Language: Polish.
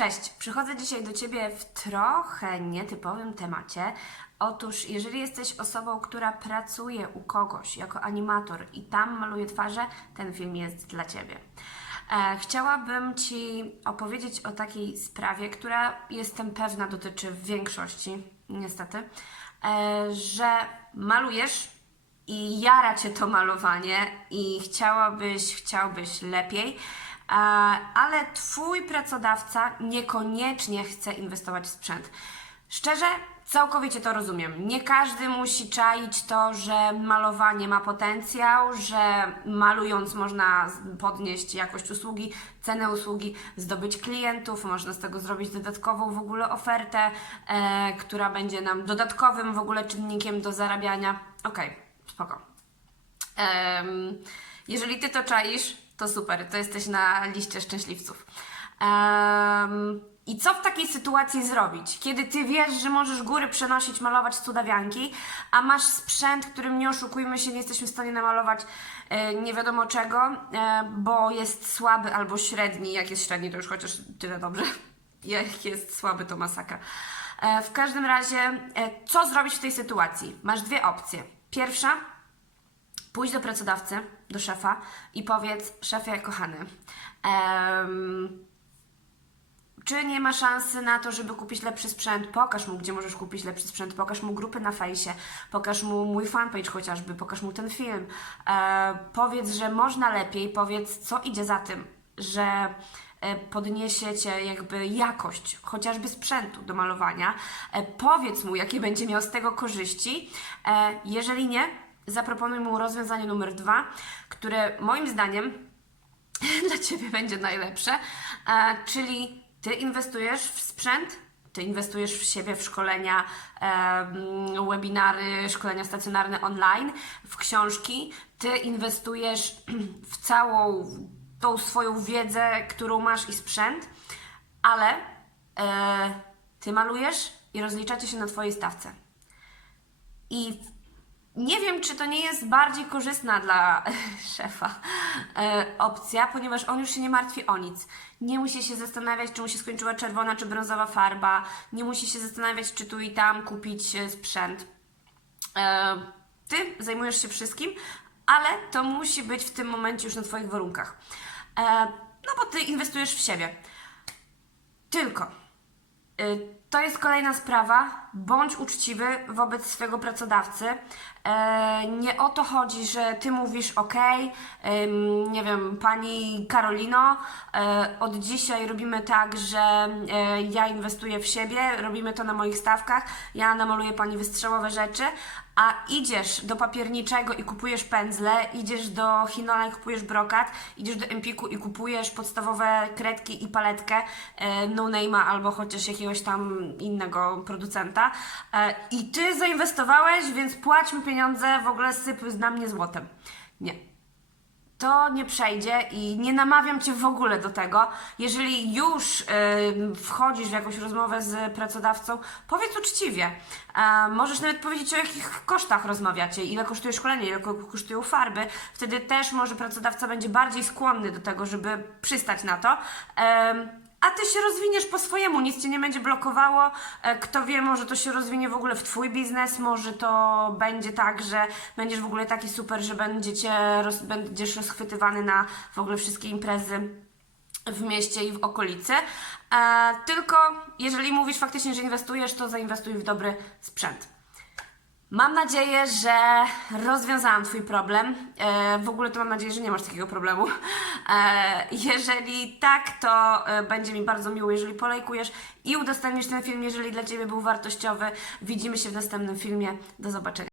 Cześć, przychodzę dzisiaj do Ciebie w trochę nietypowym temacie. Otóż, jeżeli jesteś osobą, która pracuje u kogoś jako animator i tam maluje twarze, ten film jest dla Ciebie. E, chciałabym Ci opowiedzieć o takiej sprawie, która jestem pewna dotyczy większości, niestety, e, że malujesz i jara cię to malowanie i chciałabyś, chciałbyś lepiej, ale twój pracodawca niekoniecznie chce inwestować w sprzęt. Szczerze, całkowicie to rozumiem. Nie każdy musi czaić to, że malowanie ma potencjał, że malując można podnieść jakość usługi, cenę usługi, zdobyć klientów, można z tego zrobić dodatkową w ogóle ofertę, e, która będzie nam dodatkowym w ogóle czynnikiem do zarabiania. Okej, spoko. Em, jeżeli ty to czaisz, to super, to jesteś na liście szczęśliwców. Em, I co w takiej sytuacji zrobić? Kiedy ty wiesz, że możesz góry przenosić, malować cudawianki, a masz sprzęt, którym nie oszukujmy się, nie jesteśmy w stanie namalować e, nie wiadomo czego, e, bo jest słaby albo średni. Jak jest średni, to już chociaż tyle dobrze. Jak jest słaby, to masakra. E, w każdym razie, e, co zrobić w tej sytuacji? Masz dwie opcje. Pierwsza, pójdź do pracodawcy, do szefa i powiedz, szefie kochany, em, czy nie ma szansy na to, żeby kupić lepszy sprzęt? Pokaż mu, gdzie możesz kupić lepszy sprzęt, pokaż mu grupy na fejsie, pokaż mu mój fanpage chociażby, pokaż mu ten film. E, powiedz, że można lepiej, powiedz, co idzie za tym, że e, podniesiecie jakby jakość chociażby sprzętu do malowania. E, powiedz mu, jakie będzie miał z tego korzyści. E, jeżeli nie, zaproponuj mu rozwiązanie numer dwa, które moim zdaniem dla Ciebie będzie najlepsze, e, czyli Ty inwestujesz w sprzęt, Ty inwestujesz w siebie, w szkolenia, webinary, szkolenia stacjonarne online, w książki, Ty inwestujesz w całą tą swoją wiedzę, którą masz i sprzęt, ale e, Ty malujesz i rozliczacie się na Twojej stawce. I nie wiem, czy to nie jest bardziej korzystna dla szefa e, opcja, ponieważ on już się nie martwi o nic. Nie musi się zastanawiać, czy mu się skończyła czerwona czy brązowa farba, nie musi się zastanawiać, czy tu i tam kupić e, sprzęt. E, ty zajmujesz się wszystkim, ale to musi być w tym momencie już na Twoich warunkach. No bo Ty inwestujesz w siebie. Tylko To jest kolejna sprawa. Bądź uczciwy wobec swojego pracodawcy. E, Nie o to chodzi, że ty mówisz OK, nie wiem, pani Karolino, e, od dzisiaj robimy tak, że e, ja inwestuję w siebie, robimy to na moich stawkach, ja namaluję pani wystrzałowe rzeczy, a idziesz do papierniczego i kupujesz pędzle, idziesz do Hinola i kupujesz brokat, idziesz do Empiku i kupujesz podstawowe kredki i paletkę no name'a albo chociaż jakiegoś tam innego producenta e, i ty zainwestowałeś, więc płać mi pieniądze, w ogóle syp na mnie złotem. Nie. To nie przejdzie i nie namawiam cię w ogóle do tego. Jeżeli już ym, wchodzisz w jakąś rozmowę z pracodawcą, powiedz uczciwie. E, możesz nawet powiedzieć, o jakich kosztach rozmawiacie, ile kosztuje szkolenie, ile ko- kosztują farby. Wtedy też może pracodawca będzie bardziej skłonny do tego, żeby przystać na to. A ty się rozwiniesz po swojemu, nic cię nie będzie blokowało. E, Kto wie, może to się rozwinie w ogóle w twój biznes, może to będzie tak, że będziesz w ogóle taki super, że będziecie, roz, będziesz rozchwytywany na w ogóle wszystkie imprezy w mieście i w okolicy. E, tylko jeżeli mówisz faktycznie, że inwestujesz, to zainwestuj w dobry sprzęt. Mam nadzieję, że rozwiązałam Twój problem. E, w ogóle to mam nadzieję, że nie masz takiego problemu. E, jeżeli tak, to e, będzie mi bardzo miło, jeżeli polajkujesz i udostępnisz ten film, jeżeli dla Ciebie był wartościowy. Widzimy się w następnym filmie. Do zobaczenia.